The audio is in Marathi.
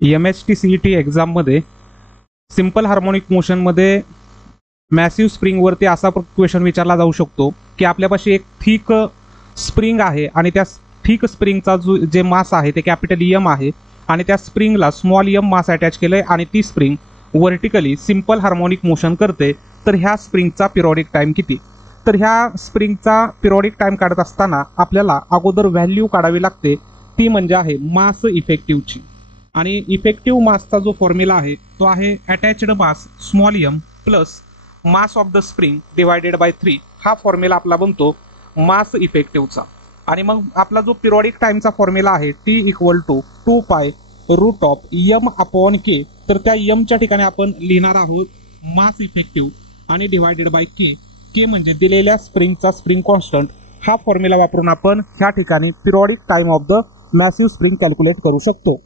MHT-CET एक्झाममध्ये सिंपल हार्मोनिक मोशनमध्ये मॅसिव्ह स्प्रिंगवरती असा क्वेश्चन विचारला जाऊ शकतो की आपल्यापाशी एक थिक स्प्रिंग आहे आणि त्या थिक स्प्रिंगचा जे मास आहे ते कॅपिटल M आहे आणि त्या स्प्रिंगला स्मॉल m मास अटॅच केलंय आणि ती spring vertically simple harmonic motion करते. तर ह्या स्प्रिंगचा पिरियॉडिक टाइम किती? तर ह्या स्प्रिंगचा पिरियॉडिक टाइम काढत असताना आपल्याला अगोदर व्हॅल्यू काढावी लागते, ती म्हणजे आहे मास इफेक्टिव्हची. आणि इफेक्टिव्ह मासचा जो फॉर्म्युला आहे तो आहे attached mass small m plus mass of the spring divided by 3. हा फॉर्म्युला आपला बनतो मास इफेक्टिव्हचा. आणि मग आपला जो पिरियॉडिक टाइमचा फॉर्म्युला आहे T equal to 2π root of m upon k. तर त्या mच्या ठिकाणी आपण लिहिणार आहोत मास इफेक्टिव्ह आणि डिवायडेड बाय k म्हणजे दिलेल्या स्प्रिंगचा स्प्रिंग कॉन्स्टंट. हा फॉर्म्युला वापरून आपण ह्या ठिकाणी periodic time of the massive spring calculate करू शकतो.